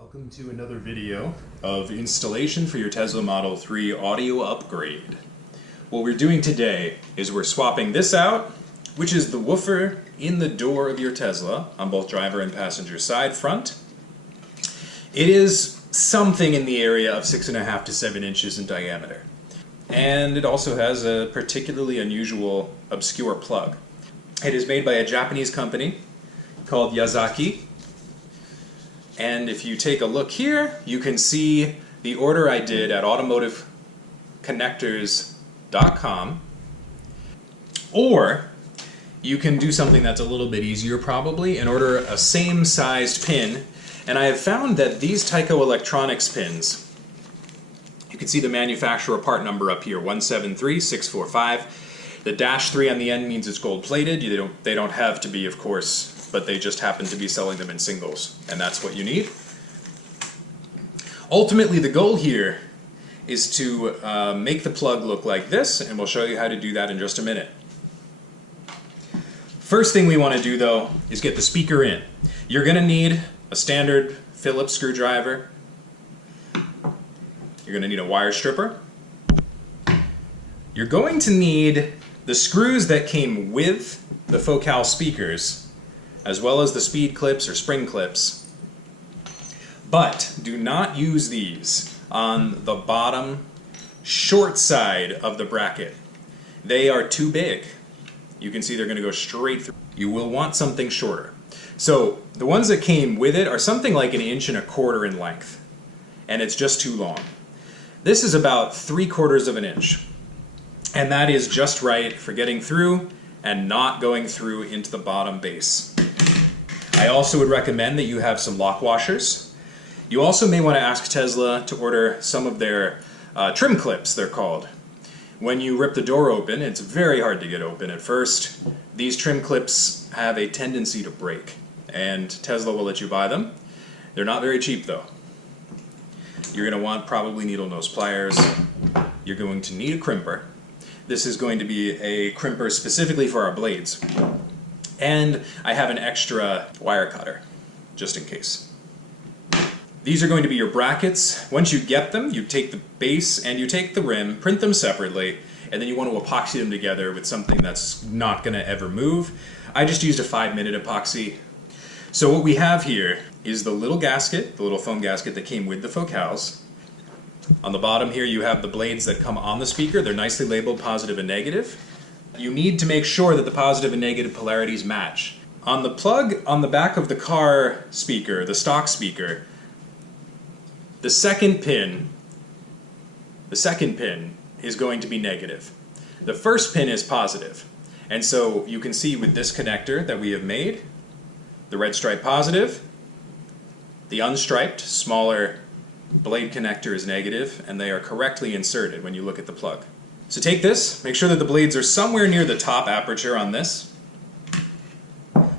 Welcome to another video of installation for your Tesla Model 3 audio upgrade. What we're doing today is we're swapping this out, which is the woofer in the door of your Tesla on both driver and passenger side front. It is something in the area of 6.5 to 7 inches in diameter. And it also has a particularly unusual, obscure plug. It is made by a Japanese company called Yazaki. And if you take a look here, you can see the order I did at automotiveconnectors.com. Or you can do something that's a little bit easier probably and order a same sized pin. And I have found that these Tyco Electronics pins, you can see the manufacturer part number up here, 173645. The -3 on the end means it's gold plated. They don't have to be, of course, but they just happen to be selling them in singles, and that's what you need. Ultimately, the goal here is to make the plug look like this, and we'll show you how to do that in just a minute. First thing we want to do, though, is get the speaker in. You're going to need a standard Phillips screwdriver. You're going to need a wire stripper. You're going to need the screws that came with the Focal speakers, as well as the speed clips or spring clips. But do not use these on the bottom short side of the bracket. They are too big. You can see they're going to go straight through. You will want something shorter. So the ones that came with it are something like 1.25 inches in length, and it's just too long. This is about 3/4 of an inch, and that is just right for getting through and not going through into the bottom base. I also would recommend that you have some lock washers. You also may want to ask Tesla to order some of their trim clips, they're called. When you rip the door open, it's very hard to get open at first. These trim clips have a tendency to break, and Tesla will let you buy them. They're not very cheap though. You're going to want probably needle nose pliers. You're going to need a crimper. This is going to be a crimper specifically for our blades. And I have an extra wire cutter, just in case. These are going to be your brackets. Once you get them, you take the base and you take the rim, print them separately, and then you want to epoxy them together with something that's not going to ever move. I just used a 5-minute epoxy. So what we have here is the little gasket, the little foam gasket that came with the Focals. On the bottom here you have the blades that come on the speaker. They're nicely labeled positive and negative. You need to make sure that the positive and negative polarities match. On the plug on the back of the car speaker, the stock speaker, the second pin is going to be negative. The first pin is positive. And so you can see with this connector that we have made, the red stripe positive, the unstriped, smaller blade connector is negative, and they are correctly inserted when you look at the plug. So take this, make sure that the blades are somewhere near the top aperture on this,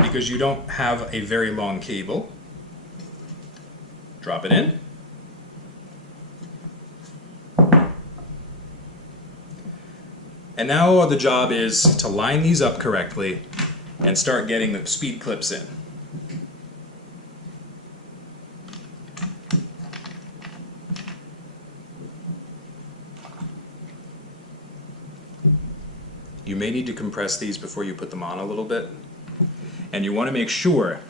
because you don't have a very long cable. Drop it in. And now the job is to line these up correctly and start getting the speed clips in. You may need to compress these before you put them on a little bit. And you want to make sure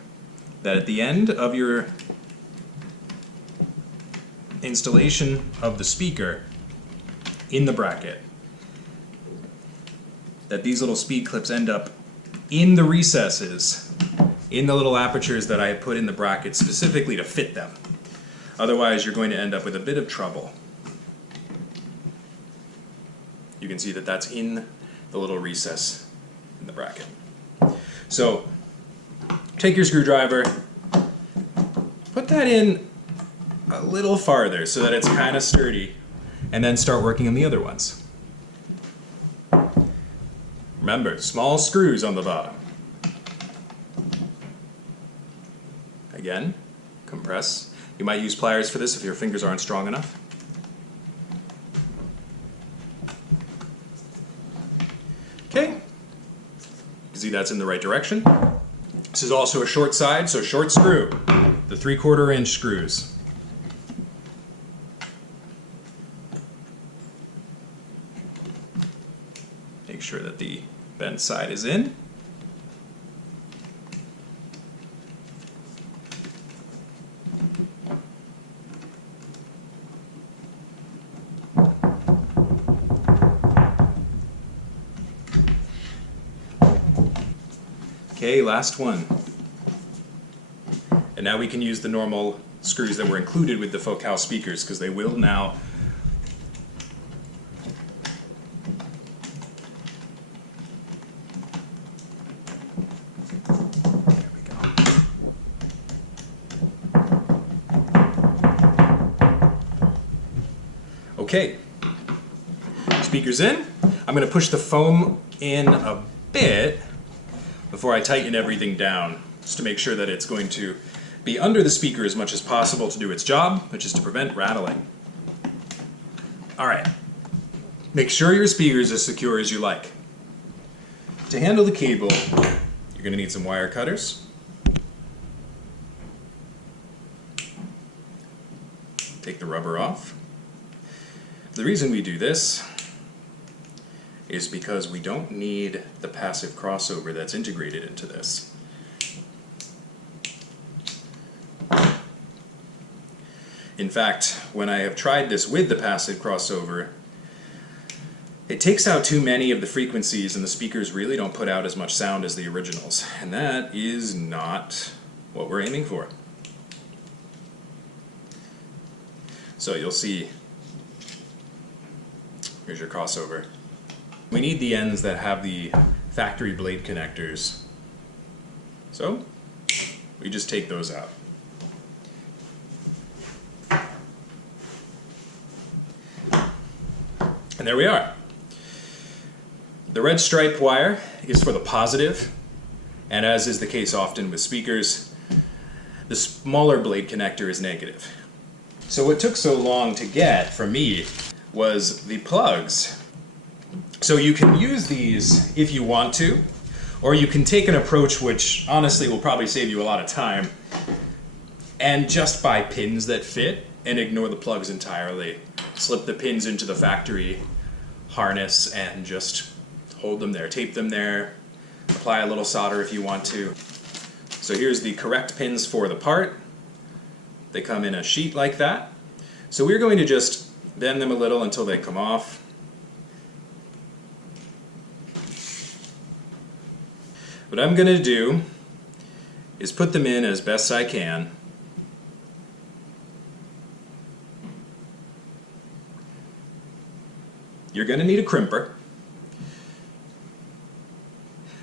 that at the end of your installation of the speaker in the bracket, that these little speed clips end up in the recesses, in the little apertures that I have put in the bracket specifically to fit them. Otherwise, you're going to end up with a bit of trouble. You can see that that's in the little recess in the bracket. So take your screwdriver, put that in a little farther so that it's kind of sturdy, and then start working on the other ones. Remember, small screws on the bottom. Again, compress. You might use pliers for this if your fingers aren't strong enough. Okay, you can see that's in the right direction. This is also a short side, so short screw, the 3/4 inch screws. the bent side is in. Okay, last one. And now we can use the normal screws that were included with the Focal speakers, because they will now Okay, speakers in. I'm going to push the foam in a bit before I tighten everything down, just to make sure that it's going to be under the speaker as much as possible to do its job, which is to prevent rattling. Alright, make sure your speaker is as secure as you like. To handle the cable, you're going to need some wire cutters. Take the rubber off. The reason we do this is because we don't need the passive crossover that's integrated into this. In fact, when I have tried this with the passive crossover, it takes out too many of the frequencies and the speakers really don't put out as much sound as the originals. And that is not what we're aiming for. So you'll see, here's your crossover. We need the ends that have the factory blade connectors. So we just take those out. And there we are. The red stripe wire is for the positive, and as is the case often with speakers, the smaller blade connector is negative. So what took so long to get for me was the plugs. So you can use these if you want to, or you can take an approach which honestly will probably save you a lot of time and just buy pins that fit and ignore the plugs entirely. Slip the pins into the factory harness and just hold them there, tape them there, apply a little solder if you want to. So here's the correct pins for the part. They come in a sheet like that. So we're going to just bend them a little until they come off. What I'm going to do is put them in as best I can. You're going to need a crimper.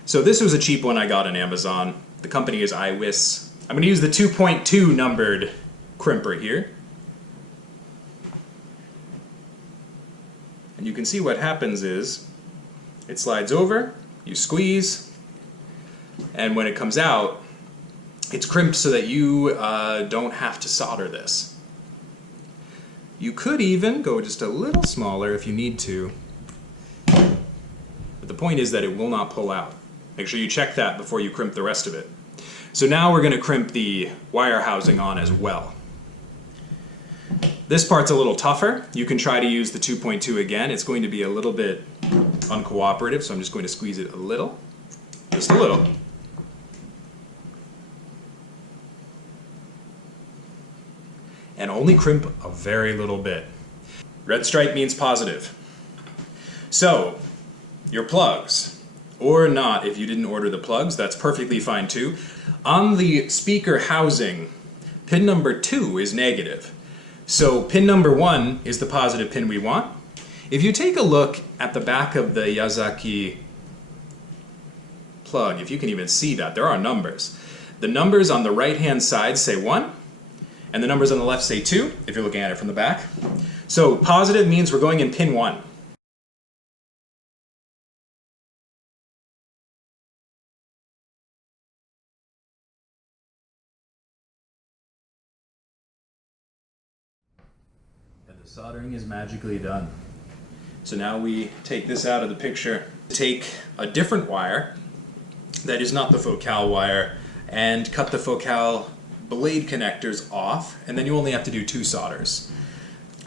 So this was a cheap one I got on Amazon. The company is iWis. I'm going to use the 2.2 numbered crimper here. And you can see what happens is it slides over, you squeeze, and when it comes out, it's crimped so that you don't have to solder this. You could even go just a little smaller if you need to, but the point is that it will not pull out. Make sure you check that before you crimp the rest of it. So now we're going to crimp the wire housing on as well. This part's a little tougher. You can try to use the 2.2 again. It's going to be a little bit uncooperative, so I'm just going to squeeze it a little. Just a little. And only crimp a very little bit. Red stripe means positive. So, your plugs, or not if you didn't order the plugs, that's perfectly fine too. On the speaker housing, pin number 2 is negative. So pin number 1 is the positive pin we want. If you take a look at the back of the Yazaki plug, if you can even see that, there are numbers. The numbers on the right hand side say 1, and the numbers on the left say 2, if you're looking at it from the back. So positive means we're going in pin 1. And the soldering is magically done. So now we take this out of the picture. Take a different wire that is not the Focal wire and cut the Focal blade connectors off, and then you only have to do 2 solders.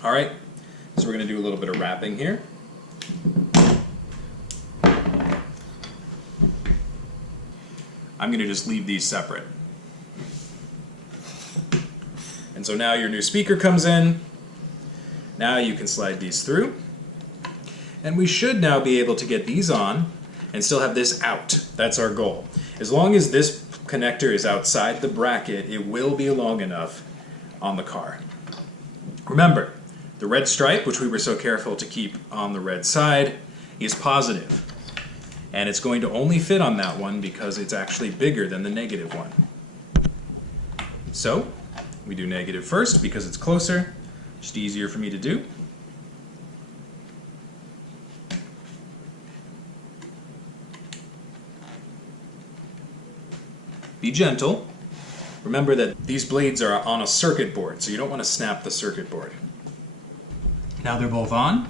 Alright, so we're going to do a little bit of wrapping here. I'm going to just leave these separate. And so now your new speaker comes in. Now you can slide these through. And we should now be able to get these on and still have this out. That's our goal. As long as this connector is outside the bracket, it will be long enough on the car. Remember, the red stripe, which we were so careful to keep on the red side, is positive. And it's going to only fit on that one because it's actually bigger than the negative one. So, we do negative first because it's closer, just easier for me to do. Be gentle. Remember that these blades are on a circuit board, so you don't want to snap the circuit board. Now they're both on.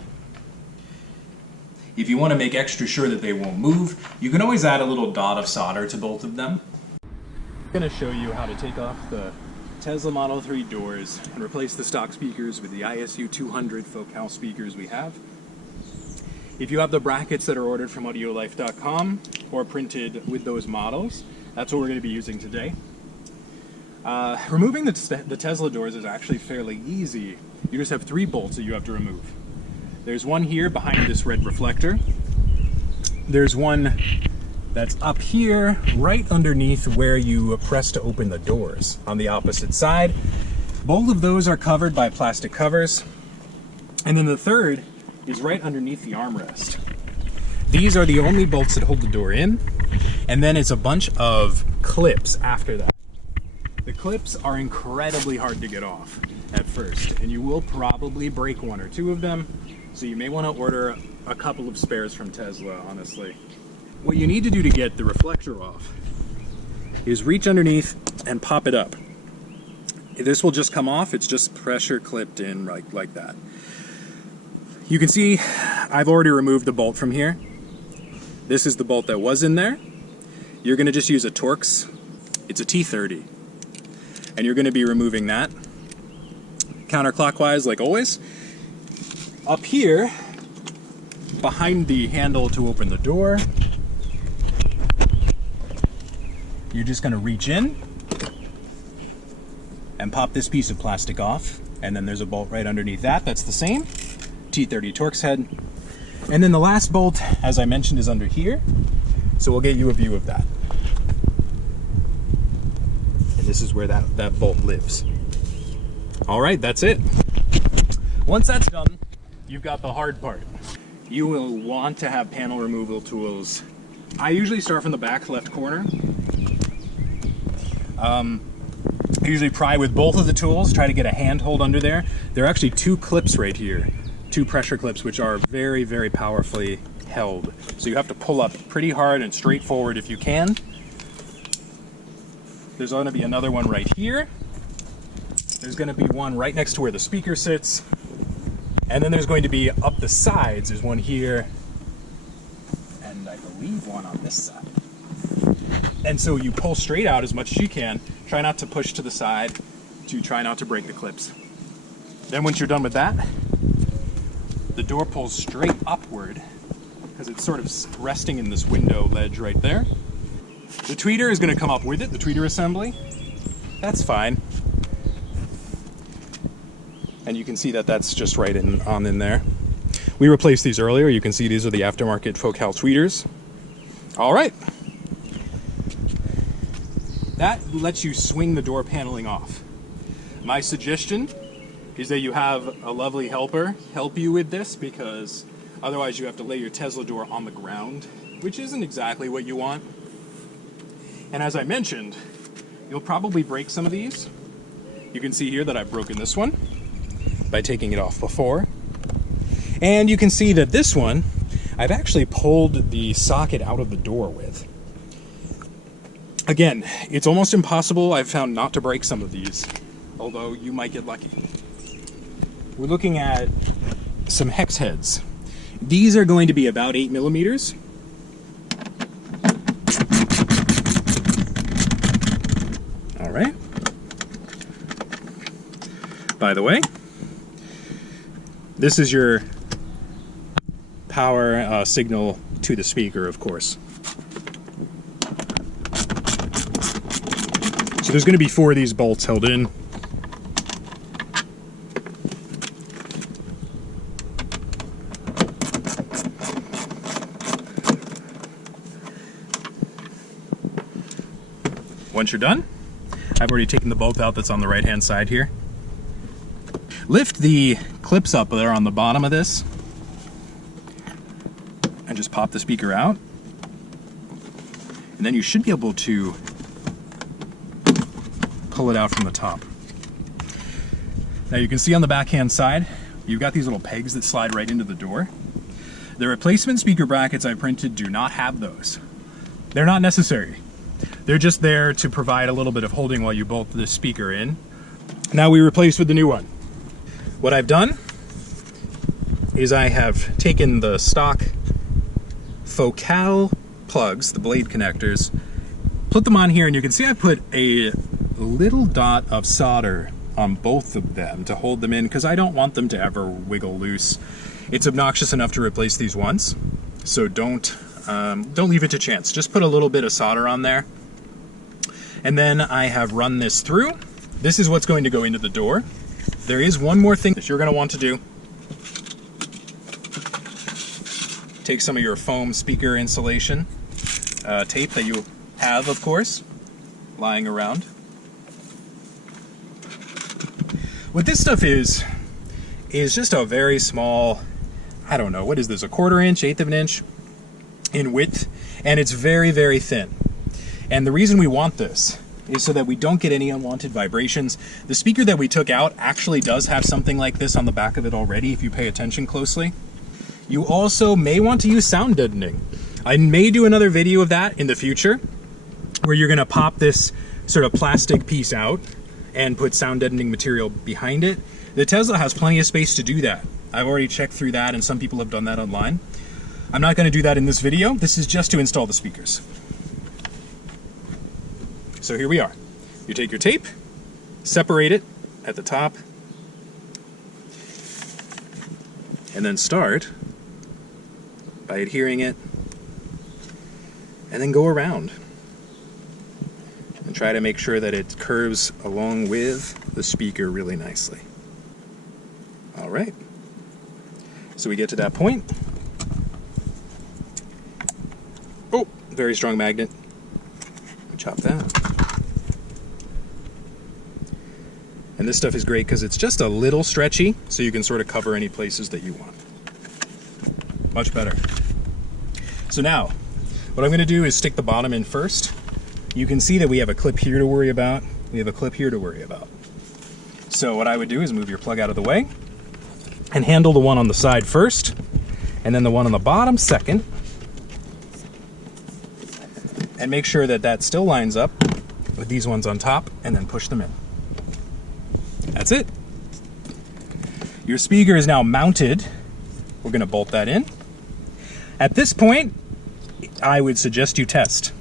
If you want to make extra sure that they won't move, you can always add a little dot of solder to both of them. I'm going to show you how to take off the Tesla Model 3 doors and replace the stock speakers with the ISU 200 Focal speakers we have. If you have the brackets that are ordered from Audioliphe.com or printed with those models, that's what we're going to be using today. Removing the Tesla doors is actually fairly easy. You just have 3 bolts that you have to remove. There's one here behind this red reflector. There's one that's up here, right underneath where you press to open the doors on the opposite side. Both of those are covered by plastic covers. And then the third is right underneath the armrest. These are the only bolts that hold the door in. And then it's a bunch of clips after that. The clips are incredibly hard to get off at first, and you will probably break 1 or 2 of them, so you may want to order a couple of spares from Tesla, honestly. What you need to do to get the reflector off is reach underneath and pop it up. This will just come off, it's just pressure clipped in like that. You can see I've already removed the bolt from here. This is the bolt that was in there. You're going to just use a Torx. It's a T30. And you're going to be removing that counterclockwise like always. Up here, behind the handle to open the door, you're just going to reach in and pop this piece of plastic off. And then there's a bolt right underneath that. That's the same. T30 Torx head. And then the last bolt, as I mentioned, is under here. So we'll get you a view of that. And this is where that bolt lives. All right, that's it. Once that's done, you've got the hard part. You will want to have panel removal tools. I usually start from the back left corner. I usually pry with both of the tools, try to get a handhold under there. There are actually 2 clips right here. 2 pressure clips, which are very, very powerfully held. So you have to pull up pretty hard and straightforward if you can. There's going to be another one right here. There's going to be one right next to where the speaker sits. And then there's going to be up the sides. There's one here. And I believe one on this side. And so you pull straight out as much as you can. Try not to push to the side to try not to break the clips. Then once you're done with that, the door pulls straight upward because it's sort of resting in this window ledge right there. The tweeter is going to come up with it, the tweeter assembly. That's fine. And you can see that that's just right in there. We replaced these earlier. You can see these are the aftermarket Focal tweeters. All right. That lets you swing the door paneling off. My suggestion is that you have a lovely helper help you with this, because otherwise you have to lay your Tesla door on the ground, which isn't exactly what you want. And as I mentioned, you'll probably break some of these. You can see here that I've broken this one by taking it off before. And you can see that this one, I've actually pulled the socket out of the door with. Again, it's almost impossible, I've found, not to break some of these, although you might get lucky. We're looking at some hex heads. These are going to be about 8 millimeters. All right. By the way, this is your power signal to the speaker, of course. There's going to be 4 of these bolts held in. Once you're done, I've already taken the bolt out that's on the right-hand side here. Lift the clips up that are on the bottom of this and just pop the speaker out. And then you should be able to pull it out from the top. Now you can see on the backhand side, you've got these little pegs that slide right into the door. The replacement speaker brackets I printed do not have those. They're not necessary. They're just there to provide a little bit of holding while you bolt the speaker in. Now we replace with the new one. What I've done is I have taken the stock focal plugs, the blade connectors, put them on here, and you can see I put a little dot of solder on both of them to hold them in because I don't want them to ever wiggle loose. It's obnoxious enough to replace these once, so don't leave it to chance. Just put a little bit of solder on there. And then I have run this through. This is what's going to go into the door. There is one more thing that you're going to want to do. Take some of your foam speaker insulation tape that you have, of course, lying around. What this stuff is just a very small, I don't know, what is this, a 1/4 inch, 1/8 of an inch in width, and it's very, very thin. And the reason we want this is so that we don't get any unwanted vibrations. The speaker that we took out actually does have something like this on the back of it already, if you pay attention closely. You also may want to use sound deadening. I may do another video of that in the future, where you're gonna pop this sort of plastic piece out and put sound deadening material behind it. The Tesla has plenty of space to do that. I've already checked through that, and some people have done that online. I'm not gonna do that in this video. This is just to install the speakers. So here we are. You take your tape, separate it at the top, and then start by adhering it, and then go around and try to make sure that it curves along with the speaker really nicely. All right. So we get to that point. Oh, very strong magnet. Chop that. And this stuff is great because it's just a little stretchy, so you can sort of cover any places that you want. Much better. So now, what I'm going to do is stick the bottom in first. You can see that we have a clip here to worry about. We have a clip here to worry about. So what I would do is move your plug out of the way and handle the one on the side first, and then the one on the bottom second. And make sure that that still lines up with these ones on top, and then push them in. That's it. Your speaker is now mounted. We're going to bolt that in. At this point, I would suggest you test.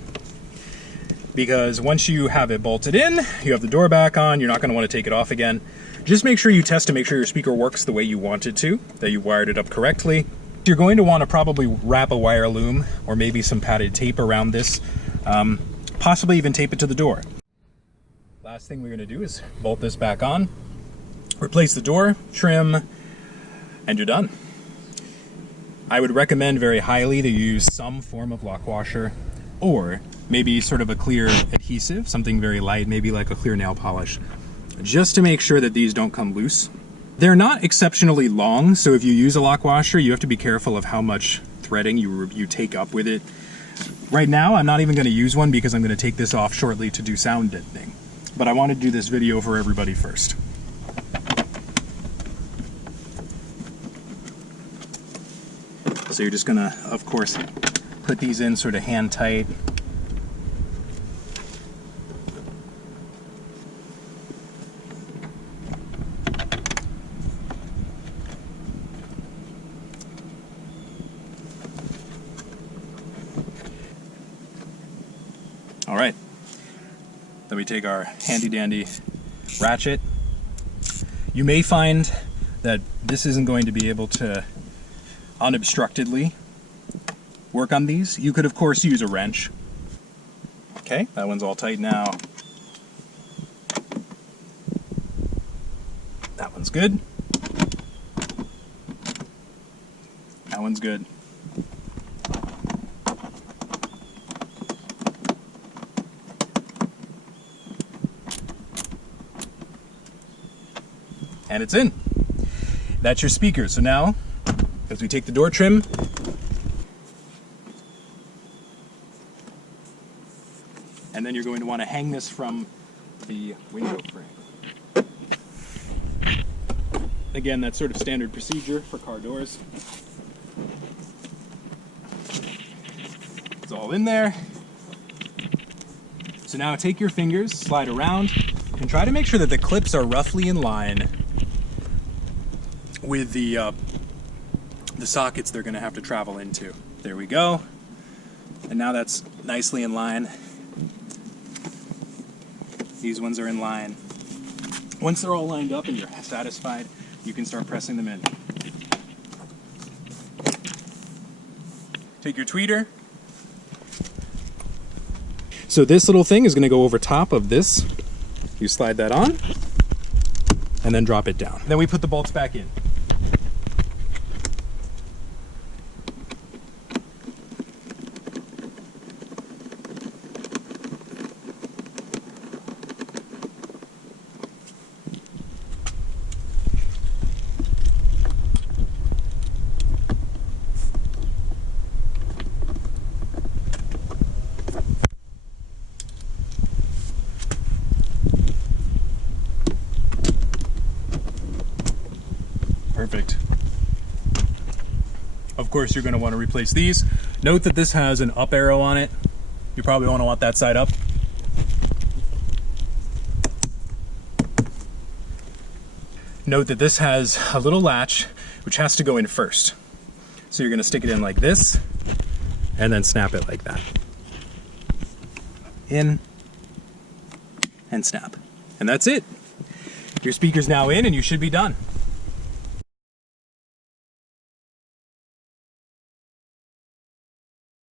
Because once you have it bolted in, you have the door back on, you're not going to want to take it off again. Just make sure you test to make sure your speaker works the way you want it to, that you wired it up correctly. You're going to want to probably wrap a wire loom or maybe some padded tape around this, possibly even tape it to the door. Last thing we're going to do is bolt this back on, replace the door, trim, and you're done. I would recommend very highly that you use some form of lock washer, or maybe sort of a clear adhesive, something very light, maybe like a clear nail polish, just to make sure that these don't come loose. They're not exceptionally long, so if you use a lock washer, you have to be careful of how much threading you take up with it. Right now, I'm not even going to use one because I'm going to take this off shortly to do sound deadening. But I want to do this video for everybody first. So you're just going to, of course, put these in sort of hand tight. All right, then we take our handy dandy ratchet. You may find that this isn't going to be able to unobstructedly work on these. You could of course use a wrench. Okay, that one's all tight now. That one's good. That one's good. And it's in. That's your speaker. So now, as we take the door trim, and then you're going to want to hang this from the window frame. Again, that's sort of standard procedure for car doors. It's all in there. So now take your fingers, slide around, and try to make sure that the clips are roughly in line with the sockets they're going to have to travel into. There we go. And now that's nicely in line. These ones are in line. Once they're all lined up and you're satisfied, you can start pressing them in. Take your tweeter. So this little thing is going to go over top of this. You slide that on and then drop it down. Then we put the bolts back in. Perfect. Of course, you're going to want to replace these. Note that this has an up arrow on it. You probably want that side up. Note that this has a little latch which has to go in first. So you're going to stick it in like this and then snap it like that. In and snap. And that's it. Your speaker's now in and you should be done.